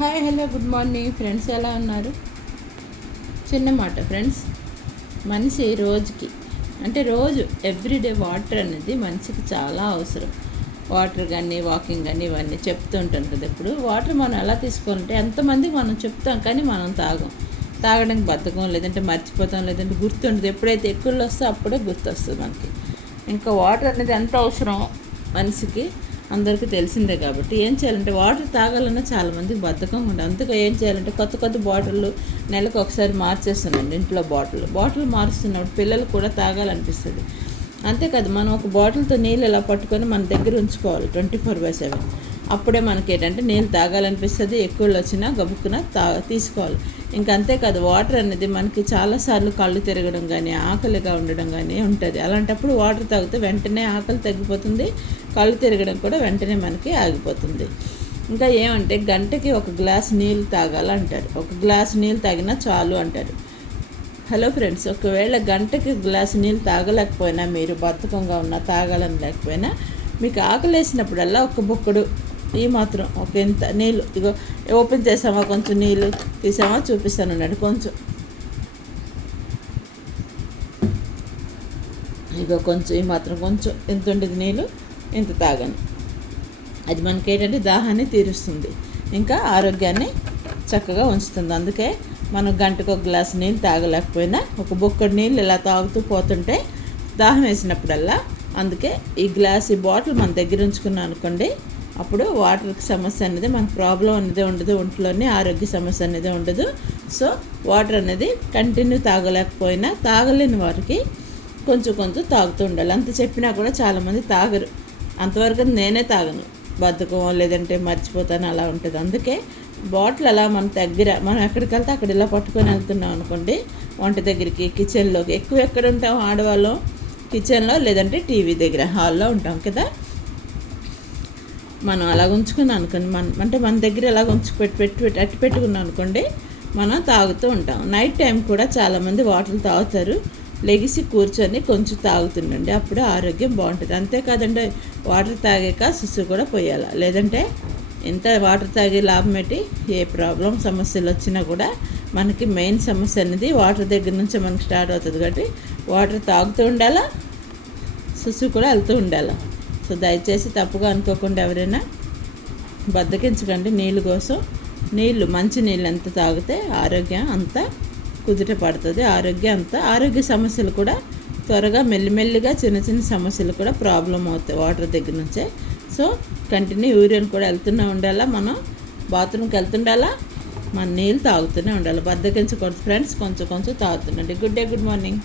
Hi hello good morning friends, ఎలా ఉన్నారు? చిన్న మాట ఫ్రెండ్స్, మనిషి రోజుకి రోజు ఎవ్రీడే వాటర్ అనేది మనిషికి చాలా అవసరం. వాటర్ కానీ వాకింగ్ కానీ ఇవన్నీ చెప్తూ ఉంటాను కదా. ఇప్పుడు వాటర్ మనం ఎలా తీసుకోవాలంటే ఎంతమందికి మనం చెప్తాం కానీ మనం తాగడానికి బద్ధకం, లేదంటే మర్చిపోతాం, లేదంటే గుర్తుండదు. ఎప్పుడైతే ఎక్కువలో వస్తే అప్పుడే గుర్తొస్తుంది మనకి. ఇంకా వాటర్ అనేది ఎంత అవసరం మనిషికి అందరికీ తెలిసిందే. కాబట్టి ఏం చేయాలంటే వాటర్ తాగాలన్నా చాలామందికి బద్ధకం ఉండదు. అందుకే ఏం చేయాలంటే కొత్త కొత్త బాటిళ్ళు నెలకు ఒకసారి మార్చేస్తున్నాండి. ఇంట్లో బాటిల్ మారుస్తున్నప్పుడు పిల్లలు కూడా తాగాలనిపిస్తుంది. అంతేకాదు, మనం ఒక బాటిల్తో నీళ్ళు ఇలా పట్టుకొని మన దగ్గర ఉంచుకోవాలి 24/7. అప్పుడే మనకి ఏంటంటే నీళ్ళు తాగాలనిపిస్తుంది. ఎక్కువలో వచ్చినా గబుక్కున తీసుకోవాలి. ఇంకా అంతేకాదు, వాటర్ అనేది మనకి చాలాసార్లు కళ్ళు తిరగడం కానీ ఆకలిగా ఉండడం కానీ ఉంటుంది. అలాంటప్పుడు వాటర్ తాగితే వెంటనే ఆకలి తగ్గిపోతుంది, కళ్ళు తిరగడం కూడా వెంటనే మనకి ఆగిపోతుంది. ఇంకా ఏమంటే గంటకి 1 గ్లాస్ నీళ్ళు తాగాలంటారు. 1 గ్లాస్ నీళ్ళు తాగినా చాలు అంటారు. హలో ఫ్రెండ్స్, ఒకవేళ గంటకి గ్లాస్ నీళ్ళు తాగలేకపోయినా, మీరు బద్ధకంగా ఉన్నా తాగాలని లేకపోయినా, మీకు ఆకలేసినప్పుడల్లా ఒక బుక్కడు ఈ మాత్రం ఒక ఇంత నీళ్ళు, ఇగో ఓపెన్ చేసామా, కొంచెం నీళ్ళు తీసామా చూపిస్తాను అన్నాడు. కొంచెం ఇగో కొంచెం ఈ మాత్రం, కొంచెం ఎంత ఉండేది నీళ్ళు, ఇంత తాగండి. అది మనకి ఏంటంటే దాహాన్ని తీరుస్తుంది, ఇంకా ఆరోగ్యాన్ని చక్కగా ఉంచుతుంది. అందుకే మనం గంటకు 1 గ్లాస్ నీళ్ళు తాగలేకపోయినా ఒక బుక్కడు నీళ్ళు ఇలా తాగుతూ పోతుంటే దాహం వేసినప్పుడల్లా, అందుకే ఈ బాటిల్ మన దగ్గర ఉంచుకున్నాం అనుకోండి, అప్పుడు వాటర్కి సమస్య అనేది, మనకు ప్రాబ్లం అనేది ఉండదు, ఒంట్లోనే ఆరోగ్య సమస్య అనేది ఉండదు. సో వాటర్ అనేది కంటిన్యూ తాగలేకపోయినా, తాగలేని వారికి కొంచెం కొంచెం తాగుతూ ఉండాలి. అంత చెప్పినా కూడా చాలామంది తాగరు. అంతవరకు నేనే తాగను, బద్ధకం లేదంటే మర్చిపోతాను, అలా ఉంటుంది. అందుకే బాటిల్ అలా మన దగ్గర, మనం ఎక్కడికి వెళ్తే అక్కడ ఇలా పట్టుకొని వెళ్తున్నాం అనుకోండి, వంట దగ్గరికి, కిచెన్లోకి. ఎక్కువ ఎక్కడ ఉంటాం ఆడవాళ్ళం? కిచెన్లో, లేదంటే టీవీ దగ్గర, హాల్లో ఉంటాం కదా. మనం అలా ఉంచుకున్నాం అనుకోండి, మన దగ్గర ఎలా అట్టి పెట్టుకున్నాం అనుకోండి, మనం తాగుతూ ఉంటాం. నైట్ టైం కూడా చాలామంది వాటర్ తాగుతారు. లెగిసి కూర్చొని కొంచెం తాగుతుండండి, అప్పుడు ఆరోగ్యం బాగుంటుంది. అంతేకాదండి, వాటర్ తాగాక సుసు కూడా పోయాలి. లేదంటే ఎంత వాటర్ తాగే లాభం ఏంటి? ఏ ప్రాబ్లం సమస్యలు వచ్చినా కూడా మనకి మెయిన్ సమస్య అనేది వాటర్ దగ్గర నుంచే మనకి స్టార్ట్ అవుతుంది. కాబట్టి వాటర్ తాగుతూ ఉండాలా, సుసు కూడా వెళ్తూ ఉండాలి. సో దయచేసి తప్పుగా అనుకోకుండా ఎవరైనా బద్దకించకండి. నీళ్ళు కోసం, మంచి నీళ్ళు ఎంత తాగితే ఆరోగ్యం అంత కుదుట పడుతుంది. ఆరోగ్య సమస్యలు కూడా త్వరగా మెల్లిమెల్లిగా చిన్న సమస్యలు కూడా ప్రాబ్లం అవుతాయి వాటర్ దగ్గర నుంచే. సో కంటిన్యూ యూరిన్ కూడా వెళ్తూనే ఉండాలా, మనం బాత్రూమ్కి వెళ్తుండాలా, మన నీళ్ళు తాగుతూనే ఉండాలి. బద్దకించకూడదు ఫ్రెండ్స్, కొంచెం తాగుతుండండి. Good day, good morning.